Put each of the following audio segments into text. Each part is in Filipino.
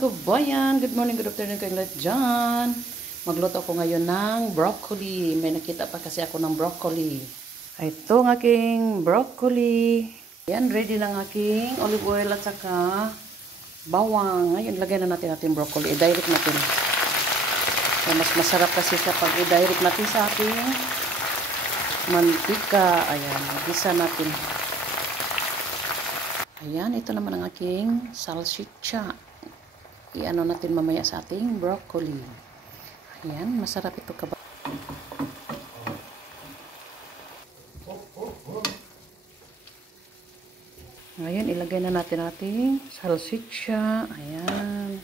kabayan. Good morning, good afternoon kayo lahat dyan. Magluto ako ngayon ng broccoli. May nakita pa kasi ako ng broccoli. Ito ang aking broccoli. Yan, ready ng aking olive oil at saka bawang. Ngayon, lagay na natin ating broccoli. I-direct natin. So, mas masarap kasi siya pag i-direct natin sa ating mantika. Ayan, gisa natin. Ayan, ito naman ang aking salsiccia. I-ano natin mamaya sa ating broccoli. Ayan, masarap ito ka ba? Ngayon, ilagay na natin ating salsiccia. Ayan.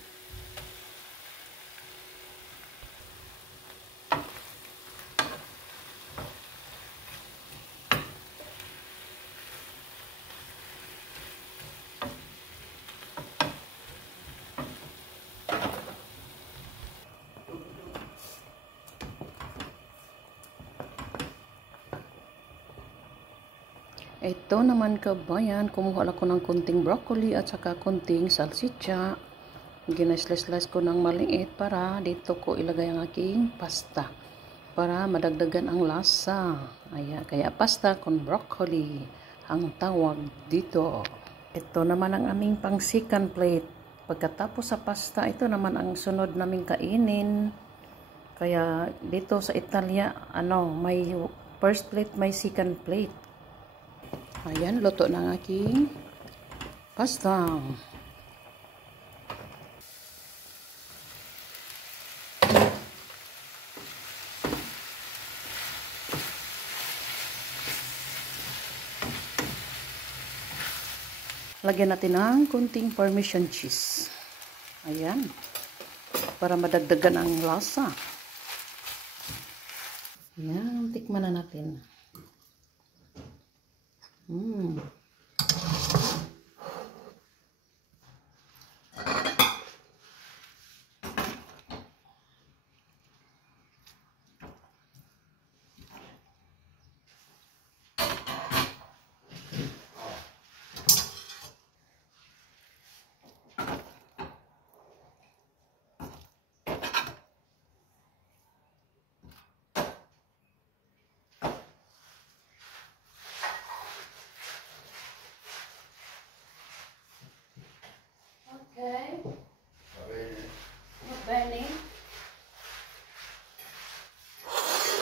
Ito naman kabayan, kumuha ako ng kunting broccoli at saka kunting salsiccia. Ginas-slice ko ng maliit para dito ko ilagay ang aking pasta. Para madagdagan ang lasa. Ayan, kaya pasta con broccoli ang tawag dito. Ito naman ang aming pang second plate. Pagkatapos sa pasta, ito naman ang sunod naming kainin. Kaya dito sa Italia, may first plate, may second plate. Ayan, luto ng aking pasta. Lagyan natin ng kunting Parmesan cheese. Ayan. Para madagdagan ang lasa. Ayan, tikman na natin. Okay. Not bene.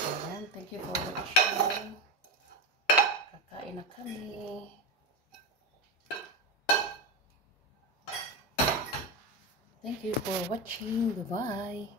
Ayan, thank you for watching. Kakain na kami. Thank you for watching. Goodbye.